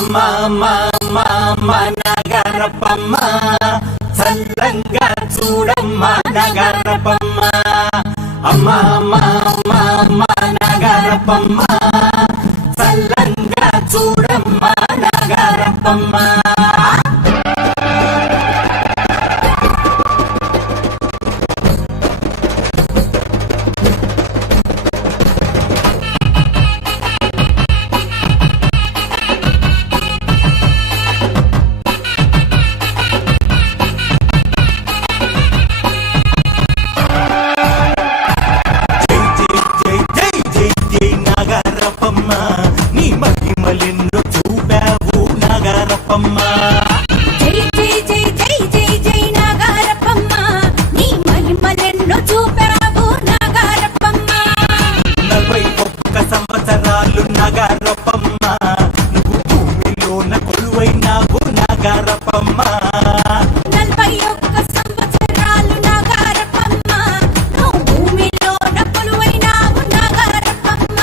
అమ్మ అమ్మ అమ్మ అమ్మ నగరపమ్మ చల్లంగా చూడమ్మ నగరపమ్మ అమ్మ అమ్మ అమ్మ అమ్మ నగరపమ్మ చల్లంగా చూడమ్మ నగరపమ్మ నీ మహిమలెన్నో చూపావు నగరపమ్మ జై జై జై జై జై జై నగరపమ్మ నీ మహిమలెన్నో చూపావు నగరపమ్మ 41 సంవత్సరాలు నగరపమ్మ నువ్వు భూమిలోన కొలువైనావు నగరపమ్మ 41 సంవత్సరాలు నగరపమ్మ నువ్వు భూమిలోన కొలువైనావు నగరపమ్మ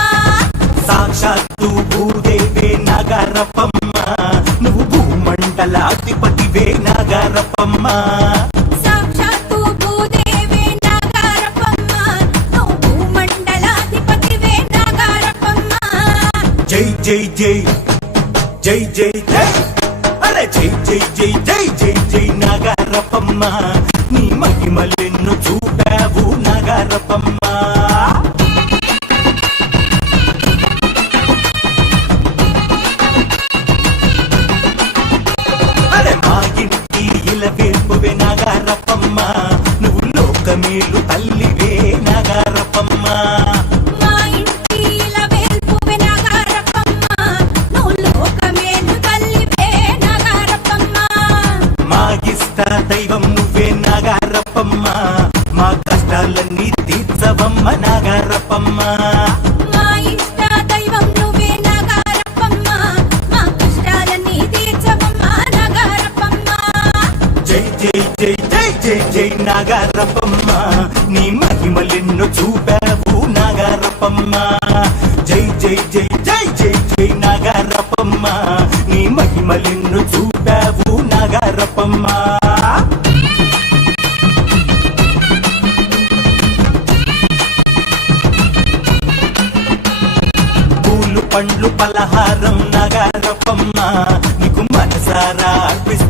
సాక్షాత్తు భూదేవే నగరపమ్మ నువ్వు భూమండలాధిపతివే నగరపమ్మ సాక్షాత్తు భూదేవే నగరపమ్మ నువ్వు భూమండలాధిపతివే నగరపమ్మ జై జై జై జై జై జై అరే జై జై జై జై జై జై నగరపమ్మ నీ మహిమలెన్నో చూపావు నగరపమ్మ వేల్పువే నగరపమ్మ నువ్వు లోకమేలు తల్లివే నగరపమ్మ మా ఇంటిల వేల్పువే నగరపమ్మ నువ్వు లోకమేలు తల్లివే నగరపమ్మ మా ఇష్ట దైవం నువ్వే నగరపమ్మ మా కష్టాలన్నీ తీర్చవమ్మ నగరపమ్మ మా ఇష్ట దైవం నువ్వే నగరపమ్మ మా కష్టాలన్నీ తీర్చవమ్మ నగరపమ్మ జై జై జై జై జై జై నగరపమ్మ నీ మహిమలెన్నో చూపావు నగరపమ్మ జై జై జై జై జై జై నగరపమ్మ నీ మహిమలెన్నో చూపావు నగరపమ్మ పూలు పండ్లు పలహారం నగరపమ్మ నీకు మనసారా అర్పిస్తా